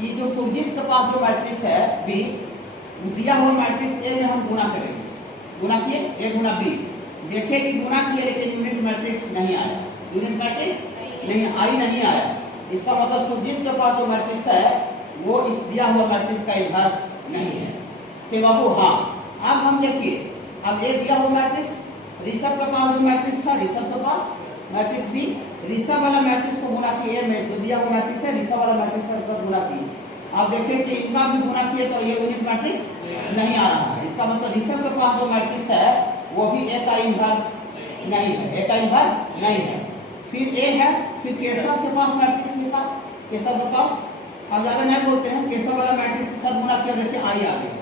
कि जो सुरजीत के पास जो मैट्रिक्स है बी, दिया हुआ मैट्रिक्स ए में हम गुना करेंगे, गुना किए ए गुना बी, देखें कि गुना किए लेकिन यूनिट मैट्रिक्स नहीं आया, यूनिट मैट्रिक्स नहीं आया। इसका मतलब सुरजीत के पास जो मैट्रिक्स है वो इस दिया हुआ मैट्रिक्स का इन्वर्स नहीं है। कि बाबू हाँ, अब हम देखिए, अब ए दिया हुआ मैट्रिक्स, ऋषभ के पास जो मैट्रिक्स था, ऋषभ के पास मैट्रिक्स बी, ऋषभ वाला मैट्रिक्स को गुना किए में जो दिया हुआ मैट्रिक्स है ऋषभ वाला मैट्रिक्स का गुना किए। आप देखें कि इतना भी गुना किए तो ये यूनिट मैट्रिक्स नहीं आ रहा है। इसका मतलब ऋषभ के पास जो मैट्रिक्स है वो भी ए का इन्वर्स नहीं है, ए का इन्वर्स नहीं है। फिर ए है, फिर केशव के पास मैट्रिक्स भी था, केशव के पास, अब ज्यादा नहीं बोलते हैं, केशव वाला मैट्रिक्स के साथ गुना किया, देखिए आई आ गया,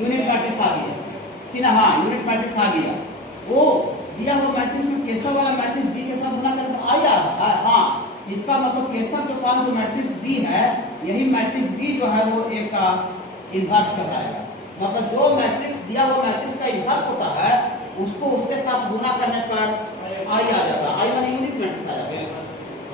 यूनिट मैट्रिक्स आ गया, ठीक है, हाँ यूनिट मैट्रिक्स आ गया। वो दिया हुआ मैट्रिक्स में केशव वाला मैट्रिक्स बी के साथ गुना करके आई आ रहा है, हाँ, इसका मतलब केशव के पास जो मैट्रिक्स बी है, यही मैट्रिक्स बी जो है वो ए का इन्वर्स कर रहा है। मतलब जो मैट्रिक्स दिया हुआ मैट्रिक्स का इन्वर्स होता है उसको उसके साथ गुना करने पर आई आ जाता है, आई माने यूनिट मैट्रिक्स आ जाता है,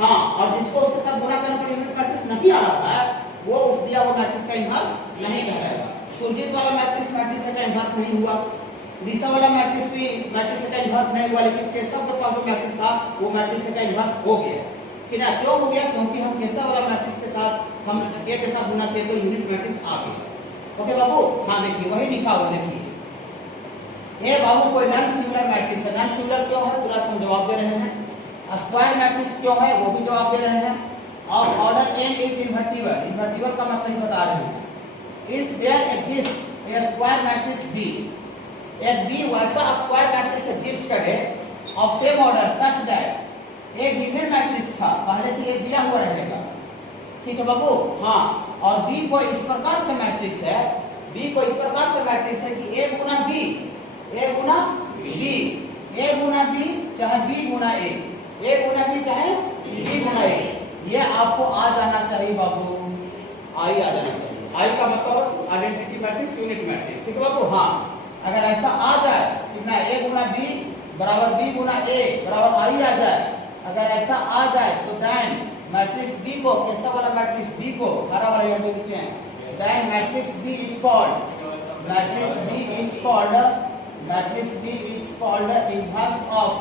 हाँ, और जिसको उसके साथ गुना करने पर यूनिट मैट्रिक्स नहीं आ रहा है वो उस दिया हुआ मैट्रिक्स का इन्वर्स नहीं कहलाएगा। सुरजीत वाला मैट्रिक्स का इन्वर्स नहीं हुआ, ऋषभ वाला मैट्रिक्स भी मैट्रिक्स का इन्वर्स नहीं हुआ, लेकिन केशव के पास जो मैट्रिक्स था वो मैट्रिक्स का इन्वर्स हो गया। कि ना क्यों हो गया? क्योंकि हम केशव वाला मैट्रिक्स के साथ हम ए के साथ गुना किए तो यूनिट मैट्रिक्स आ गया। ओके बाबू, हाँ देखिए वही लिखा हुआ, देखिए ए बाबू कोई नॉन सिंगुलर मैट्रिक्स है, नॉन सिंगुलर क्यों है तुरंत हम जवाब दे रहे हैं, स्क्वायर मैट्रिक्स क्यों है वो भी जवाब दे रहे हैं, और order n is invertible, invertible का मतलब बता रहे हैं। If there exist a square matrix B, एक बी वैसा स्क्वायर मैट्रिक्स एग्जिस्ट करे of same order such that एक गिवन मैट्रिक्स था, पहले से ये दिया हुआ रहेगा, ठीक है बाबू, हाँ, और बी को इस प्रकार से मैट्रिक्स है, बी को इस प्रकार से मैट्रिक्स है कि ए गुना बी, ए गुना बी, ए गुना बी चाहे बी गुना ए गुना बी चाहे बी गुना ए, ये आपको आ जाना चाहिए बाबू, आई आ जाना चाहिए। आई का मतलब आइडेंटिटी मैट्रिक्स, यूनिट मैट्रिक्स, ठीक है बाबू, हाँ, अगर ऐसा आ जाए कितना ए गुना बी बराबर बी गुना ए बराबर आई आ जाए, अगर ऐसा आ जाए तो देन मैट्रिक्स बी को, कैसा वाला मैट्रिक्स बी को, हरा वाला यहाँ पे लिखे हैं, then matrix B is called, matrix B is called, matrix B is called inverse of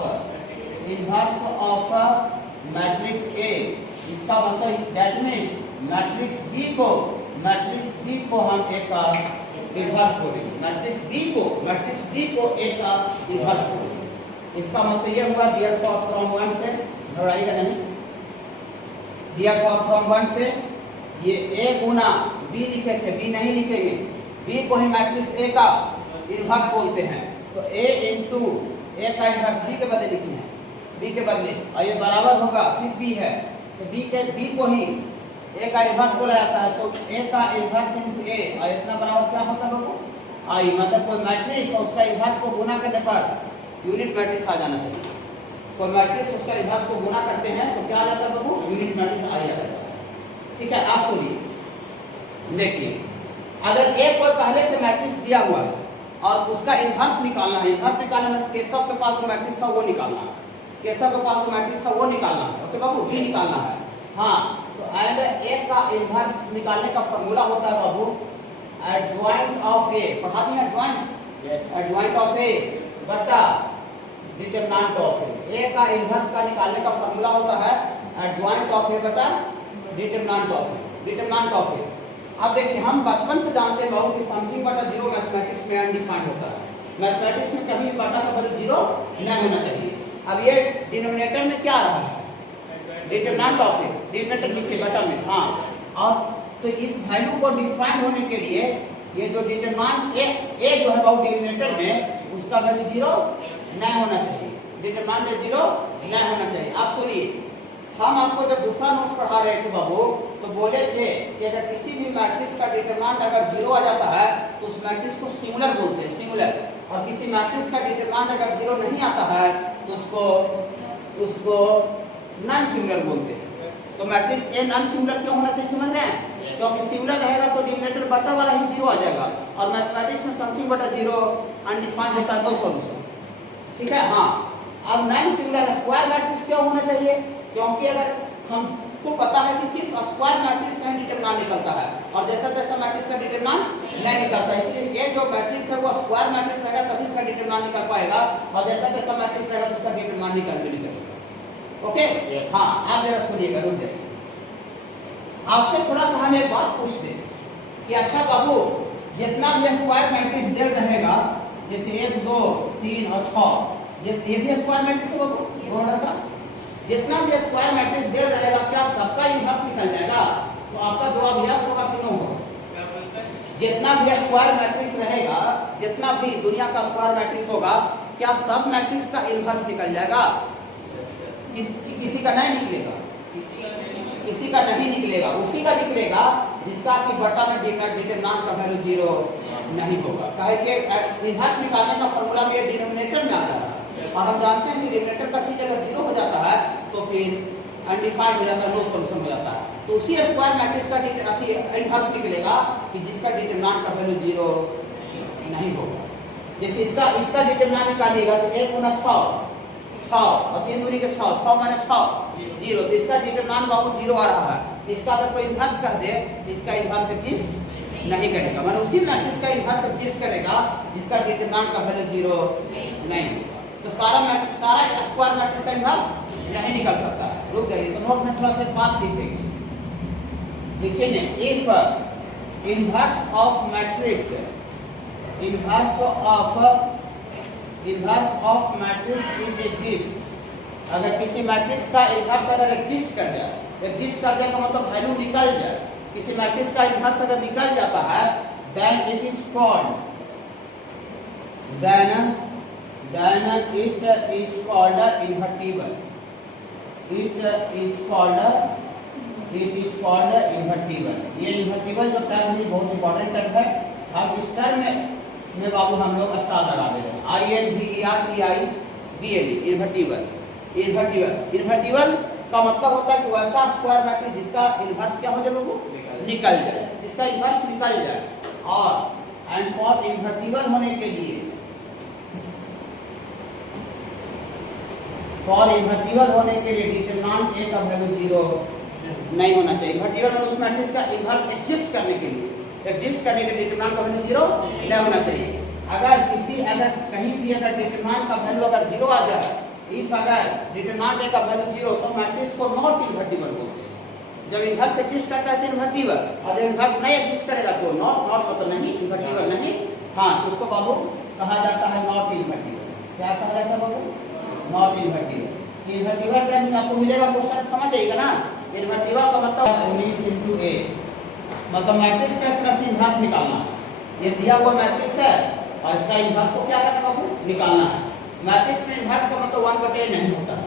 matrix A. इसका मतलब दैट मींस मैट्रिक्स बी को हम एक इन्वर्स बोलेंगे, मैट्रिक्स बी को एक इन्वर्स बोलेंगे। इसका मतलब ये हुआ देयरफॉर फ्रॉम 1 से घबराइएगा नहीं, देयरफॉर फ्रॉम 1 से ये a गुना b लिखे थे, b नहीं लिखेंगे, b को ही मैट्रिक्स a का इन्वर्स बोलते हैं, तो a इंटू a का इन्वर्स b के बदले लिखना है, b के बदले, और ये बराबर होगा फिर b है, तो b को ही a का इन्वर्स बोला जाता है, तो a का इन्वर्स इंटू a, और इतना बराबर क्या होता है बाबू, i, मतलब कोई मैट्रिक्स और उसका इन्वर्स को गुना करने पर यूनिट मैट्रिक्स आ जाना चाहिए। तो मैट्रिक्स उसका इन्वर्स को गुना करते हैं तो क्या आ जाता है बाबू, यूनिट मैट्रिक्स आ जाता है, ठीक है। आप सुनिए, देखिए अगर ए कोई पहले से मैट्रिक्स दिया हुआ है और उसका इन्वर्स निकालना है, इन्वर्स निकालना मतलब केशव के पास जो मैट्रिक्स था वो निकालना है, केशव के पास जो मैट्रिक्स था वो निकालना है, ओके बाबू, बी निकालना है, हाँ, तो एंड ए का इन्वर्स निकालने का फॉर्मूला होता है बाबू एडजॉइंट ऑफ ए, पढ़ा दिया एडजॉइंट ऑफ ए बटा डिटरमिनेंट ऑफ ए का इन्वर्स का निकालने का फॉर्मूला होता है एडजॉइंट ऑफ ए बटा डिटरमिनेंट ऑफ ए। अब देखिए हम बचपन से जानते हैं कि समथिंग बटा 0 मैथमेटिक्स में अनडिफाइंड होता है, मैथमेटिक्स में कभी बटा का वैल्यू 0 नहीं होना चाहिए। अब ये डिनोमिनेटर में क्या रहा है, डिटरमिनेंट ऑफ ए, डिनोमिनेटर नीचे बटा में, हाँ, और तो इस वैल्यू को डिफाइन होने के लिए ये जो डिटरमिनेंट ए जो है वो डिनोमिनेटर में उसका वैल्यू 0 नहीं होना चाहिए, डिटरमिनेंट 0 नहीं होना चाहिए। आप सुनिए, हम आपको जब दूसरा नोट्स पढ़ा रहे थे बाबू तो बोले थे कि अगर किसी भी मैट्रिक्स का डिटरमिनेंट अगर 0 आ जाता है तो उस मैट्रिक्स को सिंगुलर बोलते हैं, सिंगुलर, और किसी मैट्रिक्स का डिटरमिनेंट अगर 0 नहीं आता है तो उसको नॉन सिंगुलर बोलते हैं। तो मैट्रिक्स ए नॉन सिंगुलर क्यों होना चाहिए समझ रहे हैं, क्योंकि सिंगुलर रहेगा तो डिनोमिनेटर बटा वाला ही 0 आ जाएगा, और मैथमेटिक्स में समथिंग बटा 0 अनडिफाइंड होता है, नो सॉल्यूशन, ठीक है, हाँ। अब नॉन सिंगुलर स्क्वायर मैट्रिक्स क्यों होना चाहिए, क्योंकि अगर हम को पता है कि सिर्फ स्क्वायर मैट्रिक्स का डिटरमिनेंट निकलता है और जैसा तैसा मैट्रिक्स का डिटरमिनेंट नहीं निकलता, इसलिए ये जो मैट्रिक्स है वो स्क्वायर मैट्रिक्स रहेगा तभी इसका डिटरमिनेंट निकल पाएगा और जैसा तैसा मैट्रिक्स रहेगा तो उसका डिटरमिनेंट निकलेगा। ओके हाँ, आप जरा सुनिएगा, रुक जाइए। आपसे थोड़ा सा हम एक बात पूछते हैं कि अच्छा बाबू, जितना भी स्क्वायर मैट्रिक्स दे रहेगा जैसे 1 2 3 और 6, ये भी स्क्वायर मैट्रिक्स है बाबू, ऑर्डर का जितना भी स्क्वायर मैट्रिक्स दे रहेगा क्या सबका इनवर्स निकल जाएगा? तो आपका जवाब यस होगा कि नो होगा? जितना भी स्क्वायर मैट्रिक्स रहेगा, जितना भी दुनिया का स्क्वायर मैट्रिक्स होगा, क्या सब मैट्रिक्स का इनवर्स निकल जाएगा? किसी का नहीं निकलेगा, किसी का नहीं निकलेगा, उसी का निकलेगा जिसका कि बटा में डिटरमिनेंट का वैल्यू 0 नहीं होगा। काहे कि इनवर्स निकालने का फार्मूला में डिनोमिनेटर में आ जा रहा है और हम जानते हैं कि डिनोमिनेटर का चीज अगर 0 हो जाता है तो फिर अनडिफाइंड हो जाता है, नो सॉल्यूशन हो जाता है। तो उसी स्क्वायर मैट्रिक्स का इनवर्स निकलेगा कि जिसका डिटरमिनेंट का वैल्यू 0 नहीं होगा। जैसे इसका डिटरमिनेंट निकालिएगा तो 1 गुना 6 और 3 दूनी के 6, 6 माइनस 6 0, तो इसका डिटरमिनेंट बाबू 0 आ रहा है। इसका अगर कोई इनवर्स कह दे तो इसका इनवर्स एग्जिस्ट नहीं करेगा, मतलब उसी मैट्रिक्स का इनवर्स एग्जिस्ट करेगा जिसका डिटरमिनेंट का वैल्यू 0 नहीं होगा। तो सारा स्क्वायर मैट्रिक्स का इनवर्स नहीं निकल सकता है। रुक जाइए, तो नोट में थोड़ा सा बात लिखेंगे, लिखेंगे if inverse of matrix matrix is exist, अगर किसी मैट्रिक्स का इनवर्स अगर एग्जिस्ट कर जाए का मतलब वैल्यू निकल जाए, किसी मैट्रिक्स का इनवर्स अगर निकल जाता है then it is called invertible. It is called invertible. ये invertible जो टर्म है बहुत इंपॉर्टेंट टर्म है। अब इस टर्म में बाबू हम लोग स्टार लगा दे रहे हैं, इन्वर्टिबल। इन्वर्टिबल का मतलब होता है कि वैसा स्क्वायर मैट्रिक्स जिसका इनवर्स क्या हो जाए बाबू, निकल जाए, जिसका इनवर्स निकल जाए। और एंड फॉर इन्वर्टिबल होने के लिए, डिटरमिनेंट ए का वैल्यू 0 नहीं होना चाहिए। इन्वर्टिबल में उस मैट्रिक्स का इनवर्स एग्जिस्ट करने के लिए डिटरमिनेंट का वैल्यू 0 नहीं होना चाहिए। अगर कहीं भी अगर डिटरमिनेंट का वैल्यू अगर 0 आ जाए, इफ अगर डिटरमिनेंट ए का वैल्यू 0 तो मैट्रिक्स को नॉट इन्वर्टिबल बोलते हैं। जब इनवर्स एग्जिस्ट करता है तो इन्वर्टिबल, और जब इनवर्स नहीं एग्जिस्ट करेगा तो नॉट मतलब नहीं, इन्वर्टिबल नहीं, हाँ, तो उसको बाबू कहा जाता है नॉट इन्वर्टिबल। क्या कहा जाता है बाबू? Not invertible. इन्वर्टिबल का आपको मिलेगा क्वेश्चन, समझ जाइएगा ना। इन्वर्टिबल का मतलब 19 × a, मतलब मैट्रिक्स का इतना से इनवर्स निकालना है। ये दिया हुआ मैट्रिक्स है और इसका इनवर्स को क्या करना है बाबू, निकालना है। मैट्रिक्स में इनवर्स का मतलब 1/a नहीं होता है।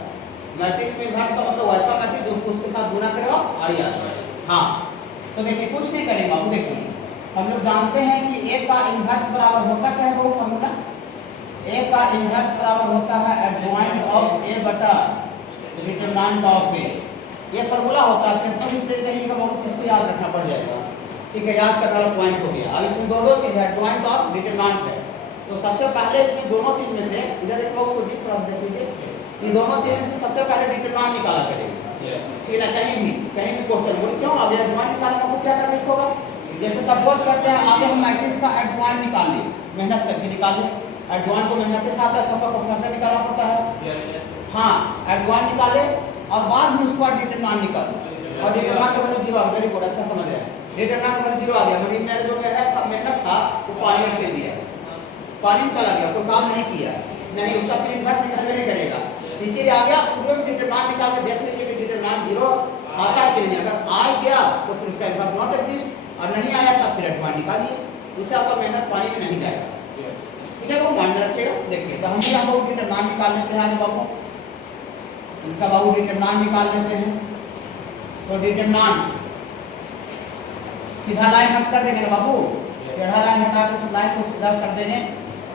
मैट्रिक्स में इनवर्स का मतलब वैसा मैट्रिक्स जिसको उसके साथ गुना करेगा आ जाएगा। हाँ, तो देखिए कुछ नहीं करेंगे बाबू। देखिए हम लोग जानते हैं कि a का इनवर्स बराबर होता क्या है वो फार्मूला, a का इनवर्स बराबर होता है एडजॉइंट ऑफ a बटा डिटरमिनेंट ऑफ a। ये फार्मूला होता है, कितना भी देख रहिएगा बहुत इसको याद रखना पड़ जाएगा। ठीक है, याद करने वाला पॉइंट हो गया। अब इसमें दो चीज है, एडजॉइंट और डिटरमिनेंट है। तो सबसे पहले इसमें दोनों चीज में से, इधर एक लोग सोचिए थोड़ा देख लीजिए, इन दोनों चीज में से सबसे पहले डिटरमिनेंट निकाला करेंगे। सीधा कहीं भी क्वेश्चन बोल क्यों अब एडजॉइंट निकालना आपको क्या करना होगा। जैसे सपोज करते हैं आगे हम मैट्रिक्स का एडजॉइंट निकाल लिए, मेहनत करके निकाल ले। एडजॉइंट को मेहनत से आता है, सबका परफेक्ट निकालना पड़ता है। हाँ, एडजॉइंट निकाले और बाद में उसका डिटरमिनेंट निकालो और डिटरमिनेंट का वैल्यू 0 आ गया। वेरी गुड, अच्छा समझ रहे हैं। डिटरमिनेंट का वैल्यू 0 आ गया, मतलब मेरा जो मेहनत था वो पानी में फेंक दिया, पानी में चला गया, कोई काम नहीं किया, नहीं उसका फिर इनवर्स निकालने नहीं करेगा। इसीलिए आगे आप शुरू में डिटरमिनेंट निकाल के देख लीजिए कि डिटरमिनेंट 0 आता है कि नहीं। अगर आ गया तो फिर उसका इनवर्स नॉट एग्जिस्ट, और नहीं आया तो फिर एडजॉइंट निकालिए, उससे आपका मेहनत पानी में नहीं जाएगा। ठीक है, वो मान में रखिएगा। देखिए तो हम भी यहाँ बाबू डिटरमिनेंट निकाल लेते हैं। बाबू इसका बाबू डिटरमिनेंट निकाल लेते हैं। तो डिटरमिनेंट सीधा लाइन हट कर देंगे बाबू, टेढ़ा लाइन हटा के लाइन को सीधा कर देंगे।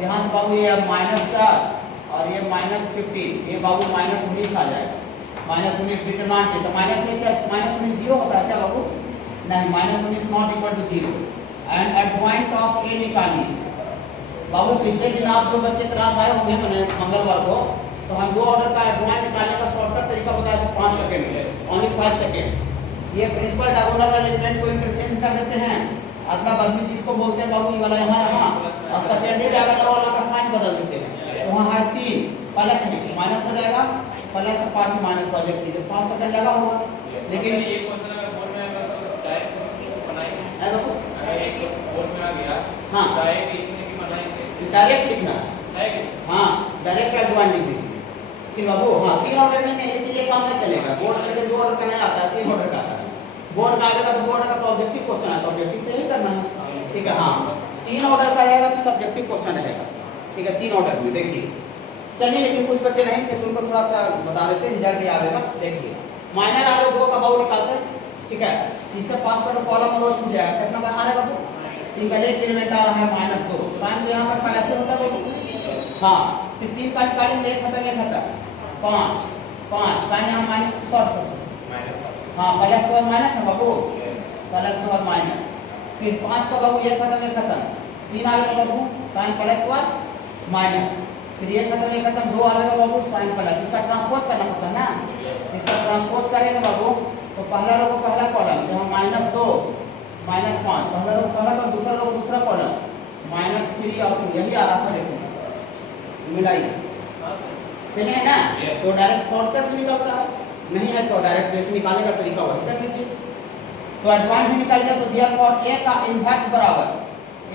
यहाँ से बाबू ये -4 और ये -15, ये बाबू -19 आ जाएगा। -19 डिटरमिनेंट है तो -1 क्या -19 0 होता है क्या बाबू? नहीं, -19 not equal to 0। And adjoint of a निकालिए। बाबू पिछले दिन आप जो बच्चे क्लास आए होंगे मंगलवार को, तो हम 2 ऑर्डर का एडजॉइंट निकालने का शॉर्टकट तरीका बताया था 5 सेकंड में, ओनली 5 सेकंड। ये प्रिंसिपल डायगोनल वाले एलिमेंट को इंटरचेंज कर देते हैं, अदला बदली जिसको बोलते हैं बाबू, ये वाला यहाँ और सेकेंडरी डायगोनल वाला का साइन बदल देते हैं। तो वहाँ है 3 प्लस में माइनस हो जाएगा, प्लस 5 माइनस प्रोजेक्ट कीजिए, 5 सेकंड लगा होगा। लेकिन ये क्वेश्चन अगर बोर्ड में आएगा तो डायरेक्ट बनाएंगे, अगर एक बोर्ड में आ गया हाँ डायरेक्ट लिखने की बनाएंगे, डायरेक्ट लिखना है हाँ डायरेक्ट एडवांस लिख दीजिए कि बाबू हाँ 3 ऑर्डर में नहीं, लेकिन ये काम नहीं चलेगा, बोर्ड करके 2 ऑर्डर का नहीं आता है, 3 ऑर्डर का आता है। बोर्ड का आएगा तो 2 ऑर्डर का तो ऑब्जेक्टिव क्वेश्चन है, तो ऑब्जेक्टिव तो यही करना है, ठीक है। हाँ 3 ऑर्डर का रहेगा तो सब्जेक्टिव क्वेश्चन रहेगा, ठीक है, 3 ऑर्डर में। देखिए चलिए, लेकिन कुछ बच्चे नहीं थे तो उनको थोड़ा सा बता देते हैं, जल्दी आ जाएगा। देखिए माइनर आ गया 2 का बाबू निकालते हैं, ठीक है, इससे पास कर कॉलम और छूट जाएगा, कितना का आ रहा है बाबू, सिंगल एक एलिमेंट आ रहा है -2, साइन तो यहाँ पर पहले से होता है बाबू। हाँ फिर 3 का निकालेंगे, एक खत्म 5 5 साइन यहाँ माइनस हाँ प्लस के बाद माइनस ना बाबू, प्लस के बाद माइनस, फिर 5 का बाबू एक खत्म 3 आ गया बाबू, साइन प्लस के बाद माइनस, फिर ये खत्म 2 आ गया बाबू, साइन प्लस, इसका ट्रांसपोज करना पड़ता है ना, इसका ट्रांसपोज करेंगे बाबू तो पहला रो को पहला कॉलम जहाँ -2 -5, पहला रो पहला कॉलम, दूसरा रो दूसरा कॉलम -3 और 2, यही आ रहा था, देखो मिलाइए, सही है ना। तो डायरेक्ट शॉर्टकट भी निकलता है, नहीं है तो डायरेक्ट जैसे निकालने का तरीका वही कर लीजिए। तो एडजॉइंट भी निकल गया, तो देयरफॉर ए का इनवर्स बराबर,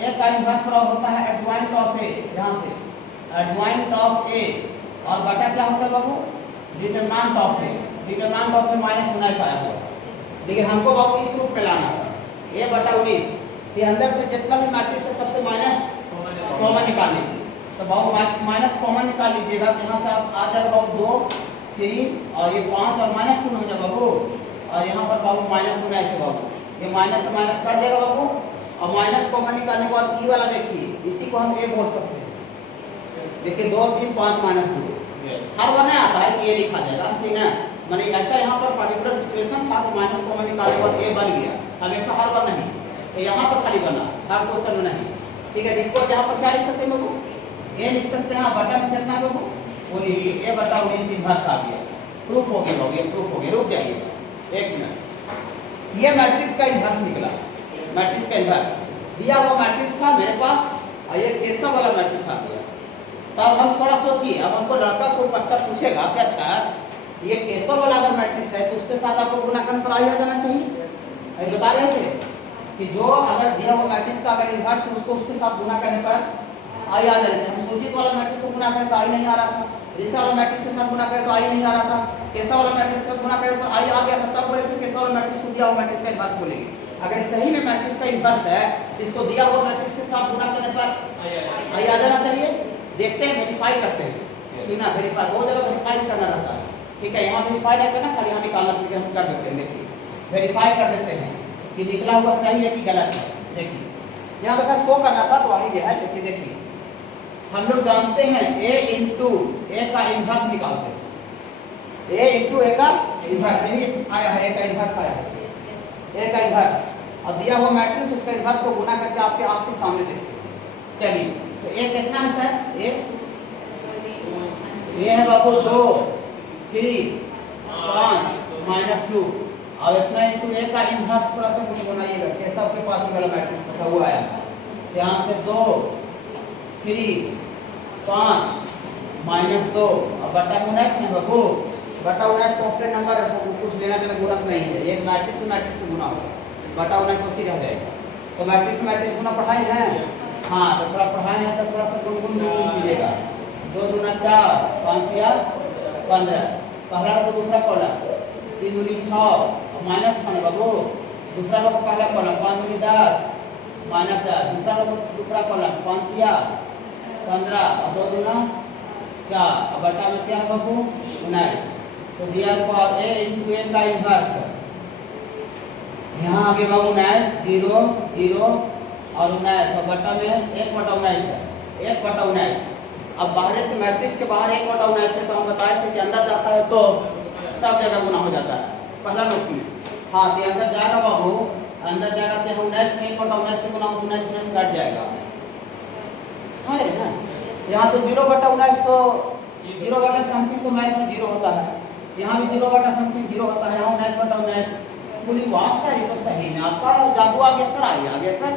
ए का इनवर्स बराबर होता है एडजॉइंट ऑफ ए, यहाँ से एडजॉइंट ऑफ ए, और बटा क्या होता है बाबू, determinant of A, determinant of A -19 आया हुआ, लेकिन हमको बाबू इस रूप में लाना था, a/19, ये अंदर से जितना भी मैट्रिक्स है सबसे माइनस कॉमन निकाल लीजिए, तो बाबू माइनस कॉमन निकाल लीजिएगा, तो यहाँ से आप आ जाएगा बाबू 2 3 और ये 5 और -2 हो जाएगा बाबू, और यहाँ पर बाबू -19 है बाबू, ये माइनस से माइनस कट जाएगा बाबू, और माइनस कॉमन निकालने के बाद ई वाला देखिए, इसी को हम ए बोल सकते हैं, देखिए 2 3 5 -2, हर बार नहीं आता है कि ये लिखा जाएगा, ठीक है, मैंने ऐसा यहाँ पर पर्टिकुलर सिचुएशन था कि माइनस कॉमन निकालने के बाद ए बन गया, हमेशा हर बार नहीं, तो यहाँ पर खाली बना, हर क्वेश्चन में नहीं, ठीक है। इसको यहाँ पर क्या लिख सकते हैं बाबू, ए लिख सकते हैं, बटा में कितना है बाबू 19, a/19 इनवर्स आ गया, प्रूफ हो गया बाबू, ये प्रूफ हो गया, रुक जाइए 1 मिनट, ये मैट्रिक्स का इनवर्स निकला, मैट्रिक्स का इनवर्स दिया हुआ मैट्रिक्स था मेरे पास, और ये केसव वाला मैट्रिक्स आ गया। तब हम थोड़ा सोचिए, अब हमको लड़का कोई बच्चा पूछेगा कि अच्छा ये केसव वाला अगर मैट्रिक्स है तो उसके साथ आपको गुना करने पर आ जाना चाहिए, अभी बता रहे थे कि जो अगर दिया हुआ मैट्रिक्स का अगर इनवर्स उसको उसके साथ गुना करने पर आई आ जाते हैं, हम सूचित वाला मैट्रिक्स को गुना करें तो आई नहीं आ रहा था, रिसा वाला मैट्रिक्स के साथ गुना करें तो आई नहीं आ रहा था, केसा वाला मैट्रिक्स के साथ गुना करें तो आई आ गया था, तब बोले थे केसा वाला मैट्रिक्स को दिया हुआ मैट्रिक्स का इनवर्स बोलेंगे। अगर सही में मैट्रिक्स का इनवर्स है तो इसको दिया हुआ मैट्रिक्स के साथ गुना करने पर आई आ जाना चाहिए। देखते हैं, वेरीफाई करते हैं, ठीक ना, वेरीफाई बहुत जगह वेरीफाई करना रहता है, ठीक है, यहाँ वेरीफाई नहीं करना, खाली यहाँ निकालना चाहिए, हम कर देते हैं, देखिए वेरीफाई कर देते हैं कि निकला हुआ सही है कि गलत है। देखिए यहाँ अगर शो करना था तो आ ही गया है, लेकिन देखिए हम लोग जानते हैं a इंटू ए का इनवर्स निकालते हैं, a इंटू ए का इनवर्स, यही आया है, a का इनवर्स आया है, a का इनवर्स, और दिया हुआ मैट्रिक्स उसका इनवर्स को गुना करके आपके सामने देखते हैं। चलिए तो a कितना है सर, a है बाबू 2 3 5 -2, और इतना इंटू ए का इनवर्स थोड़ा सा कुछ बनाइएगा, कैसा आपके पास वाला मैट्रिक्स था वो आया, यहाँ से 2 3 5 -2 और बटा 19 है बाबू, बटा 19 कांस्टेंट नंबर है, सब कुछ लेना देना गुणक नहीं है, एक मैट्रिक्स से मैट्रिक्स से गुना होगा, बटा 19 उसी रह जाएगा। तो मैट्रिक्स मैट्रिक्स गुना पढ़ाई है, हाँ तो थोड़ा पढ़ाए हैं तो थोड़ा सा गुण मिलेगा, 2 दूना 4 5 या 15, पहला रो दूसरा कॉलम 3 दूनी 6 -6 है बाबू, दूसरा रो पहला कॉलम 5 दूनी 10 -10, दूसरा रो दूसरा कॉलम 5 या 15 और 2 दूना 4, और बटा में क्या है बाबू 19। तो देयरफॉर a इंटू ए का इनवर्स, यहाँ आगे बाबू 19 0 0 और 19, और बटा में 1/19 है, 1/19। अब बाहर से मैट्रिक्स के बाहर 1/19 है, तो हम बताए थे कि अंदर जाता है तो सब जगह गुना हो जाता है, पहला नोट्स में, हाँ तो अंदर जाएगा बाबू, अंदर जाएगा तो 19 में 1/19 से गुना हो, 19 कट जाएगा, समझ रहे ना। यहाँ तो 0/19, तो 0 समथिंग तो मैथ में 0 होता है, यहाँ भी 0 समथिंग 0 होता है, यहाँ 19/19 फुली वाह सर, ये तो सही में आपका जादू आ गया सर, आई आ गया सर,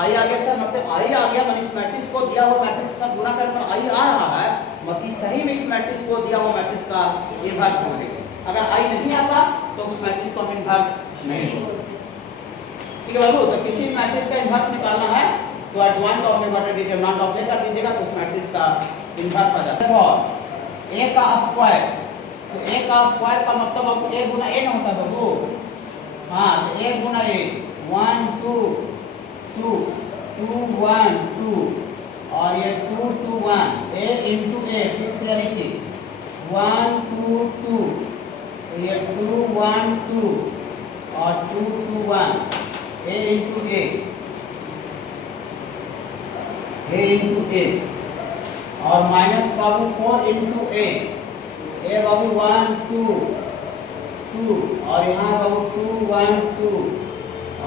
आई आ गया सर, मतलब आई आ गया, मतलब इस मैट्रिक्स को दिया हुआ मैट्रिक्स के साथ गुणा करने पर आई आ रहा है, मतलब सही में इस मैट्रिक्स को दिया हुआ मैट्रिक्स का इन्वर्स बोलेंगे। अगर आई नहीं आता तो उस मैट्रिक्स को हम इन्वर्स नहीं बोलते। ठीक है बाबू, तो किसी मैट्रिक्स का इन्वर्स निकालना है तो एडजॉइंट ऑफ ए बटा डिटरमिनेंट ऑफ ए कर दीजिएगा, तो उस मैट्रिक्स का इन्वर्स आ जाता है। और ए का स्क्वायर, तो ए का स्क्वायर का मतलब आपको ए गुना ए ना होता है बाबू, हाँ, तो ए गुना ए, 1 2 2 2 1 2, और ये 2 2 1, ए इंटू ए, फिर से नीचे 1 2 2, ये 2 1 2 और 2 2 1, ए इंटू ए, ए इंटू ए, और माइनस बाबू 4 इंटू ए बाबू 1 2 2, और यहाँ बाबू 2 1 2,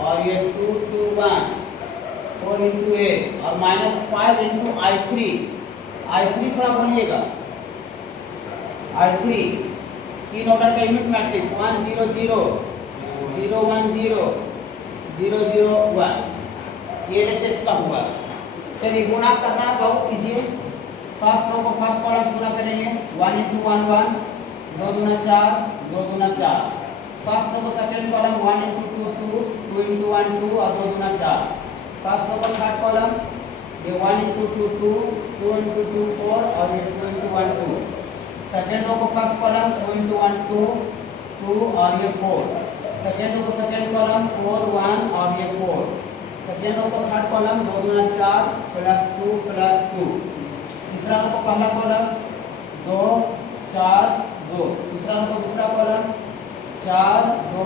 और ये 2 2 1, 4 इंटू ए, और माइनस 5 इंटू I3, I3 थोड़ा बोलिएगा, I3 तीन ऑर्डर का यूनिट मैट्रिक्स 1 0 0 0 1 0 0 0 1, ये एचएस का हुआ। चलिए गुणा करना बाबू कीजिए, फर्स्ट रो को फर्स्ट कॉलम से गुणा करेंगे, 1 इंटू 1 1, 2 दूना 4, 2 दूना 4, फर्स्ट रो को सेकंड कॉलम 1 इंटू 2 2, 2 इंटू 1 2 और 2 दूना 4, फर्स्ट रो को थर्ड कॉलम ये 1 इंटू 2 2, 2 इंटू 2 4 और ये 2 इंटू 1 2, सेकंड रो को फर्स्ट कॉलम 2 इंटू 1 2 2 और ये 4, सेकंड रो को सेकंड कॉलम 4 1 और ये 4, सेकंड रो को थर्ड कॉलम 2 दूना 4 प्लस 2 प्लस 2, तीसरा रो को पहला कॉलम 2 4 2, तीसरा रो को दूसरा कॉलम 4 2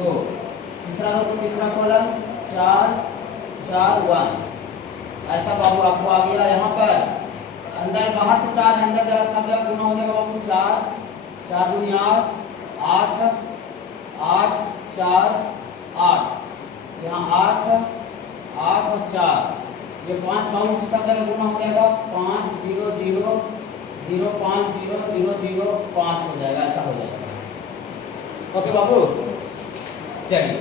2, तीसरा रो को तीसरा कॉलम 4 4 1, ऐसा बाबू आपको आ गया। यहाँ पर अंदर बाहर से 4 अंदर जरा सब जगह गुना होने का बाबू 4 4 दूनी 8 8 8 4 8, यहाँ 8 8 और 4, ये 5 बाबू की सब जगह गुना हो जाएगा, 5 0 0 0 5 0 0 0 5 हो जाएगा, ऐसा हो जाएगा। ओके बाबू, चलिए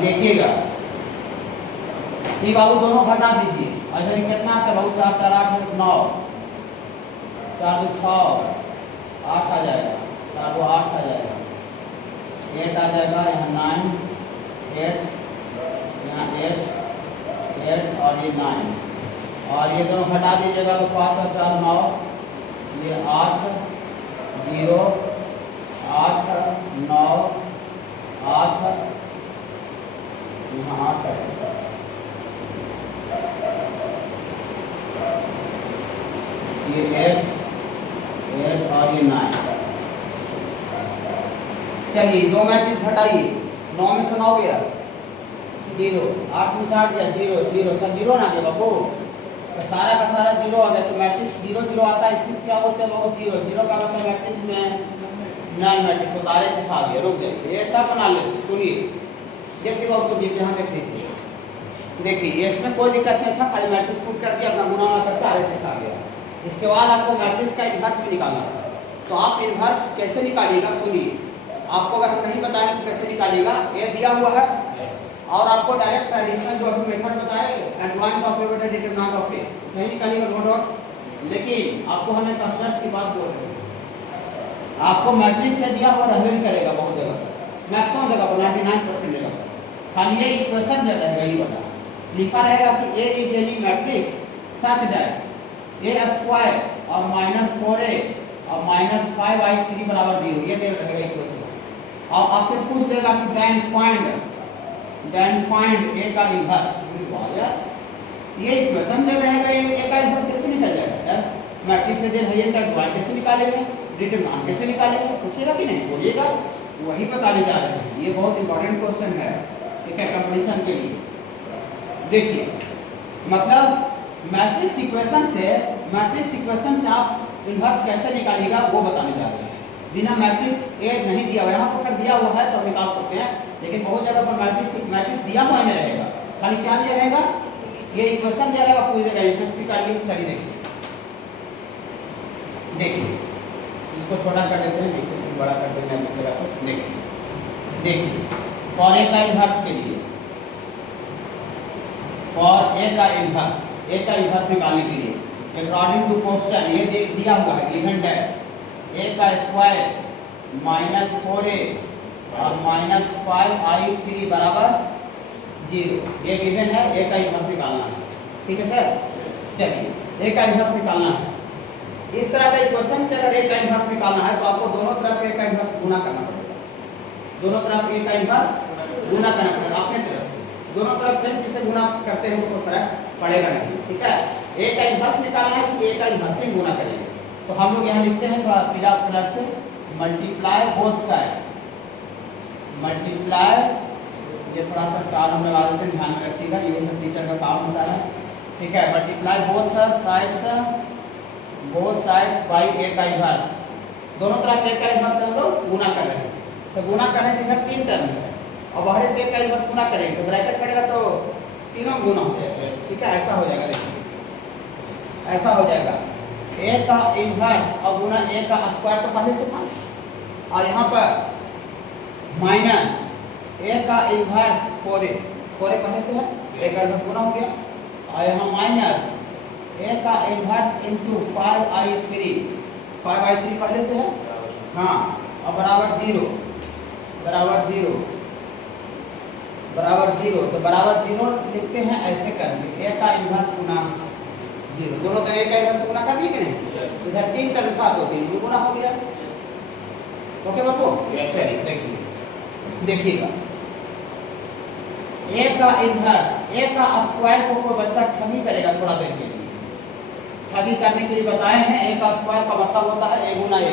देखिएगा, ये बाबू दोनों घटा दीजिए, और इधर कितना आता है बाबू 4 4 8 9, 4 2 6 8 आ जाएगा, 4 2 8 आ जाएगा, 8 आ जाएगा, यहाँ 9 8, यहाँ 8 8 और ये 9, और ये दोनों घटा दीजिएगा तो 5 और 4 9, ये 8 0 8 9 8, यहाँ 8 है, ये 8 8 और ये 9। चलिए दो मैट्रिक्स घटाइए, 9 में से 9 गया 0, 8 में से 8 गया 0 0, सब 0 ना गया बाबू, तो सारा का सारा 0 आ गया, तो मैट्रिक्स 0 0 आता है, इसमें क्या बोलते हैं बाबू 0 0 का मतलब मैट्रिक्स में नॉन मैट्रिक्स होता है, जैसा आ गया, रुक जाइए, ये सब बना लेते, सुनिए देखिए बाबू, सुनिए यहाँ देख लीजिए, देखिए इसमें कोई दिक्कत नहीं था, खाली मैट्रिक्स पुट कर दिया, अपना गुना करके RHS आ गया। इसके बाद आपको मैट्रिक्स का इन्वर्स भी निकालना था, तो आप इन्वर्स कैसे निकालिएगा सुनिए, आपको अगर हम नहीं बताएं तो कैसे निकालिएगा, ये दिया हुआ है, और आपको डायरेक्ट एडिशन जो अभी मेथड बताए एडजॉइंट ऑफ ए बटा डिटरमिनेंट ऑफ ए, सही निकालिएगा नो डाउट, लेकिन आपको हमें कंस्ट्रक्ट की बात बोल रहे हैं, आपको मैट्रिक्स से दिया हुआ रहने करेगा बहुत जगह, मैक्सिमम जगह पर 99% जगह, खाली ये इक्वेशन दे रहेगा, ये बता लिखा रहेगा कि A is any matrix such that A square और -4a और -5i3 बराबर 0, ये दे रहेगा इक्वेशन, और आपसे पूछ देगा कि देन फाइंड ए का इन्वर्स, ये इक्वेशन दे रहेगा, ए का इन्वर्स कैसे निकल जाएगा सर, मैट्रिक्स से दे रही है तो कैसे निकालेंगे, डिटरमिनेंट कैसे निकालेंगे, पूछेगा कि नहीं, बोलिएगा, वही बताने जा रहे हैं, ये बहुत इंपॉर्टेंट क्वेश्चन है, ठीक है, कंपटीशन के लिए। देखिए मतलब मैट्रिक्स इक्वेशन से आप इन्वर्स कैसे निकालिएगा वो बताने जा रहे हैं, बिना मैट्रिक्स ए नहीं दिया हुआ, यहाँ पर अगर दिया हुआ है तो निकाल सकते हैं, लेकिन बहुत जगह पर मैट्रिक्स दिया हुआ नहीं रहेगा, खाली क्या दिया रहेगा, ये इक्वेशन दिया रहेगा, पूरी जगह इन्वर्स निकालिए। चलिए देखिए देखिए इसको छोटा कर देते हैं, देखिए इसको बड़ा कर देना दिखेगा तो देखिए फॉर ए का इन्वर्स के लिए, फॉर ए का इन्वर्स निकालने के लिए अकॉर्डिंग टू क्वेश्चन ये दिया हुआ है गिवन दैट ए का स्क्वायर माइनस 4a और माइनस 5i3 बराबर 0, ये गिवन है। ए का इन्वर्स निकालना है, ठीक है सर। चलिए ए का इन्वर्स निकालना है। इस तरह का इक्वेशन से अगर ए का इन्वर्स निकालना है तो आपको दोनों तरफ ए का इन्वर्स गुना करना पड़ेगा, दोनों तरफ ए का इन्वर्स गुना करना पड़ेगा अपने तरफ से। दोनों तरफ से जिसे गुना करते हैं उसको फर्क पड़ेगा नहीं, ठीक है। ए का इन्वर्स निकालना है, इसलिए ए का इन्वर्स ही गुना करेंगे। तो हम लोग यहाँ लिखते हैं तो पीला कलर से मल्टीप्लाई बोथ साइड, मल्टीप्लाई, ये थोड़ा सा स्टार हम लगा देते हैं, ध्यान में रखिएगा, ये सब टीचर का काम होता है, ठीक है। मल्टीप्लाई बोथ साइड्स बाई ए का इन्वर्स, दोनों तरफ ए का इन्वर्स हम लोग गुना कर रहे हैं। तो गुना करने से इधर 3 टर्म है और बाहर से ए का इन्वर्स गुना करेंगे तो ब्रैकेट पड़ेगा तो तीनों गुना हो जाएगा, ठीक है। ऐसा हो जाएगा, देखिए ऐसा हो जाएगा ए का इन्वर्स और गुना ए का स्क्वायर तो पहले से था, और यहाँ पर माइनस ए का इन्वर्स 4a पहले से है, ए का इन्वर्स गुना हो गया, और यहाँ माइनस ए का इन्वर्स इंटू 5i3 पहले से है, हाँ, और बराबर 0 तो बराबर 0 लिखते हैं ऐसे करके, ए का इन्वर्स गुना 0, दोनों तरह ए का इन्वर्स गुना कर दिए कि नहीं। इधर 3 टर्म था तो 3 गुना हो गया, ओके बाबू। चलिए देखिएगा ए का इन्वर्स, ए का स्क्वायर को कोई बच्चा ठगी करेगा थोड़ा देर के लिए, ठगी करने के लिए बताए हैं। ए का स्क्वायर का मतलब होता है ए गुना ए,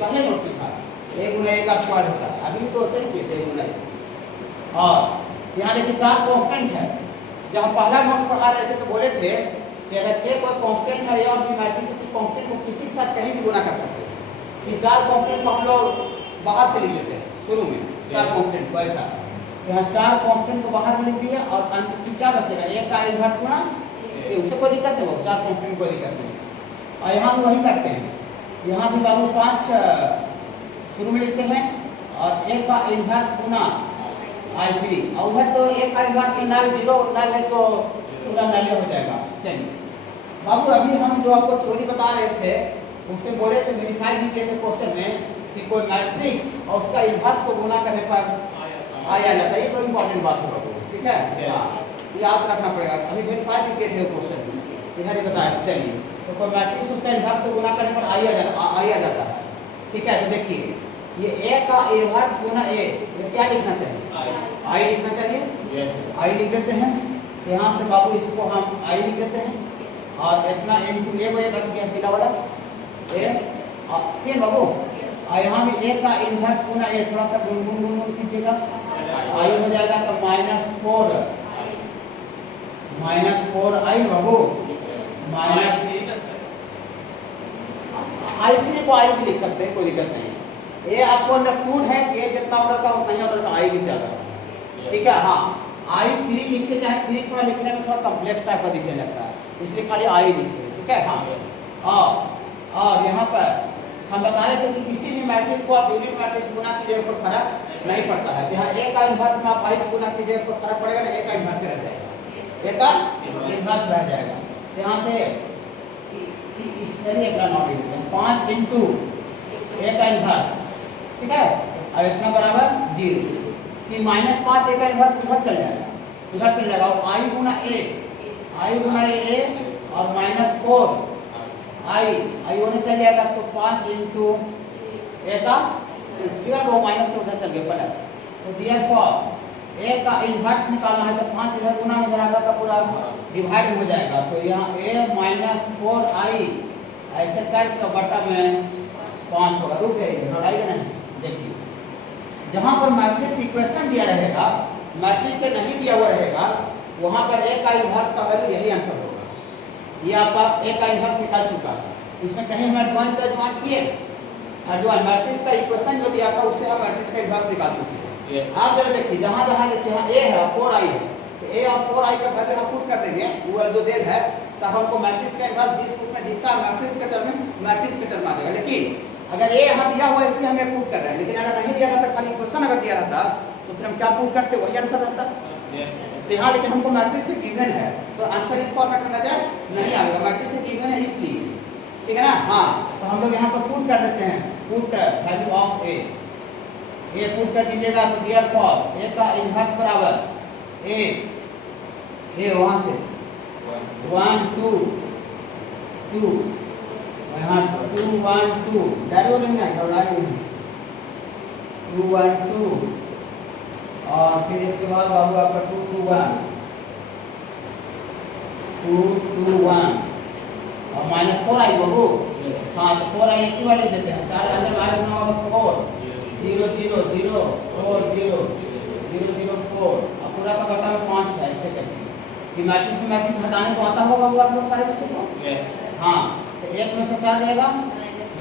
पहले नोट में था ए गुना ए का स्क्वायर होता है, अभी तो सही किए थे ए गुना ए। और यहाँ देखिए 4 कांस्टेंट है, जब हम पहला नोट्स पढ़ा रहे थे तो बोले थे कि अगर ए कोई कांस्टेंट है या भी मैट्रिक्स कांस्टेंट को किसी के साथ कहीं भी गुना कर सकते हैं। ये 4 कांस्टेंट को हम लोग बाहर से लिख देते हैं शुरू में, 4 कांस्टेंट को ऐसा, यहाँ 4 कांस्टेंट को बाहर में लिख दिया और अंत में क्या बचेगा, ए का इन्वर्स गुना ए, उससे कोई दिक्कत नहीं, वो 4 कांस्टेंट कोई दिक्कत नहीं। और यहाँ भी वही करते हैं, यहाँ भी बाबू 5 शुरू में लिखते हैं और ए का इन्वर्स गुना i3, और उधर तो ए का इन्वर्स नल 0 नल है तो पूरा नल हो जाएगा। चलिए बाबू अभी हम जो आपको थ्योरी बता रहे थे उससे बोले थे, वेरीफाई भी किए थे क्वेश्चन में कि कोई मैट्रिक्स और उसका इन्वर्स को गुना करने पर आया जाता है, ये कोई इंपॉर्टेंट बात होगा, ठीक है, याद रखना पड़ेगा। अभी वेरीफाई भी किए थे क्वेश्चन में, इधर ही बताया। चलिए तो कोई मैट्रिक्स उसका इन्वर्स को गुना करने पर आया जाता है, ठीक है। तो देखिए ये ए का इन्वर्स गुना ए, ये क्या लिखना चाहिए, आई लिखना चाहिए, आई लिख देते हैं। यहाँ से बाबू इसको हम आई लिख देते हैं और इतना इनटू ए वो बच गया पीला वाला ए, फिर बाबू और यहाँ भी ए का इन्वर्स गुना ए, थोड़ा सा गुन कीजिएगा, आई हो जाएगा तो -4 आई बाबू, माइनस i3 को आई भी लिख सकते हैं, कोई दिक्कत नहीं। ये आपको अंडरस्टूड है कि ये जितना ऑर्डर का उतना ही ऑर्डर का आई भी चल रहा है, ठीक है। हाँ i3 लिखे चाहे 3 थोड़ा लिखने में थोड़ा कम्प्लेक्स टाइप का दिखने लगता है, इसलिए खाली आई लिखते हैं, ठीक है। हाँ और यहाँ पर हम बताए थे कि किसी भी मैट्रिक्स को आप यूनिट मैट्रिक्स गुना कीजिए कोई फर्क नहीं पड़ता है। जहाँ ए का इन्वर्स में आप 22 गुना कीजिए तो फर्क पड़ेगा ना, ए का इन्वर्स रह जाएगा, ए का इन्वर्स रह जाएगा। यहाँ से चलिए इतना नोट लिखते हैं, 5 इंटू ए का इन्वर्स, ठीक है, और इतना बराबर 0 कि -5 ए का इन्वर्स उधर चल जाएगा, और आई गुना ए और -4 आई होने चल जाएगा तो 5 इंटू ए का वो माइनस से उधर चल गया प्लस, तो देयरफॉर ए का इन्वर्स निकालना है तो 5 इधर गुना में जाएगा तो पूरा डिवाइड हो जाएगा। तो यहाँ a -4i ऐसे करके बटा में 5 होगा, रुक जाइए बढ़ाइए नहीं। देखिए जहाँ पर मैट्रिक्स इक्वेशन दिया रहेगा, मैट्रिक्स से नहीं दिया हुआ रहेगा, वहाँ पर ए का इन्वर्स का वैल्यू यही आंसर होगा। ये आपका ए का इन्वर्स निकाल चुका है, इसमें कहीं हम एडवांस किए, एडवांस मैट्रिक्स का इक्वेशन जो दिया था उससे हम मैट्रिक्स का इन्वर्स निकाल चुके हैं। आप जरा देखिए जहाँ देखिए यहाँ ए है 4i है, तो ए और 4i का वैल्यू हम पुट कर देंगे वो जो देर है, तब हमको मैट्रिक्स का इनवर्स जिस रूप में दिखता है मैट्रिक्स के टर्म में मैट्रिक्स के टर्म आ जाएगा। लेकिन अगर ये यहाँ दिया हुआ है इसलिए हमें प्रूव कर रहे हैं, लेकिन अगर नहीं दिया रहता खाली इक्वेशन अगर दिया रहता तो फिर हम क्या प्रूव करते, वही आंसर रहता। तो यहाँ लेकिन हमको मैट्रिक्स से गिवन है तो आंसर इस फॉर्मेट में नजर नहीं आएगा, मैट्रिक्स से गिवन है इसलिए, ठीक है ना। हाँ, तो हम लोग यहाँ पर पुट कर देते हैं, put value of A put कर दीजिएगा तो देयरफॉर ए का इनवर्स बराबर ए वहाँ से 1 2 2 यहाँ 2 1 2 डायरो लेना है, डायरो 2 1 2 और फिर इसके बाद बाबू आपका 2 2 1 2 2 1 और -4 आई बाबू। हाँ, तो 4 आई एक ही वाले देते हैं, 4 अंदर आए ना 4 0 0 0 4 0 0 0 4 और पूरा का बटा में 5 है, ऐसे करके ये मैट्रिक्स से मैट्रिक्स हटाने को आता होगा वो आप लोग सारे बच्चे को। यस। हाँ, तो 1 में से 4 जाएगा,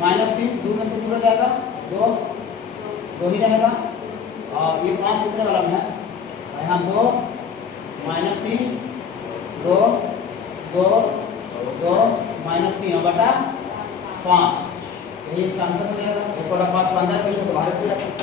-3 2 में से 0 जाएगा, 2 ही रहेगा और ये 5 ऊपर वाला में है, यहाँ 2 -3 2 2 2 -3 और बटा 5, यही इसका आंसर हो जाएगा। 1 बटा 5 15 में से बाहर से रखें।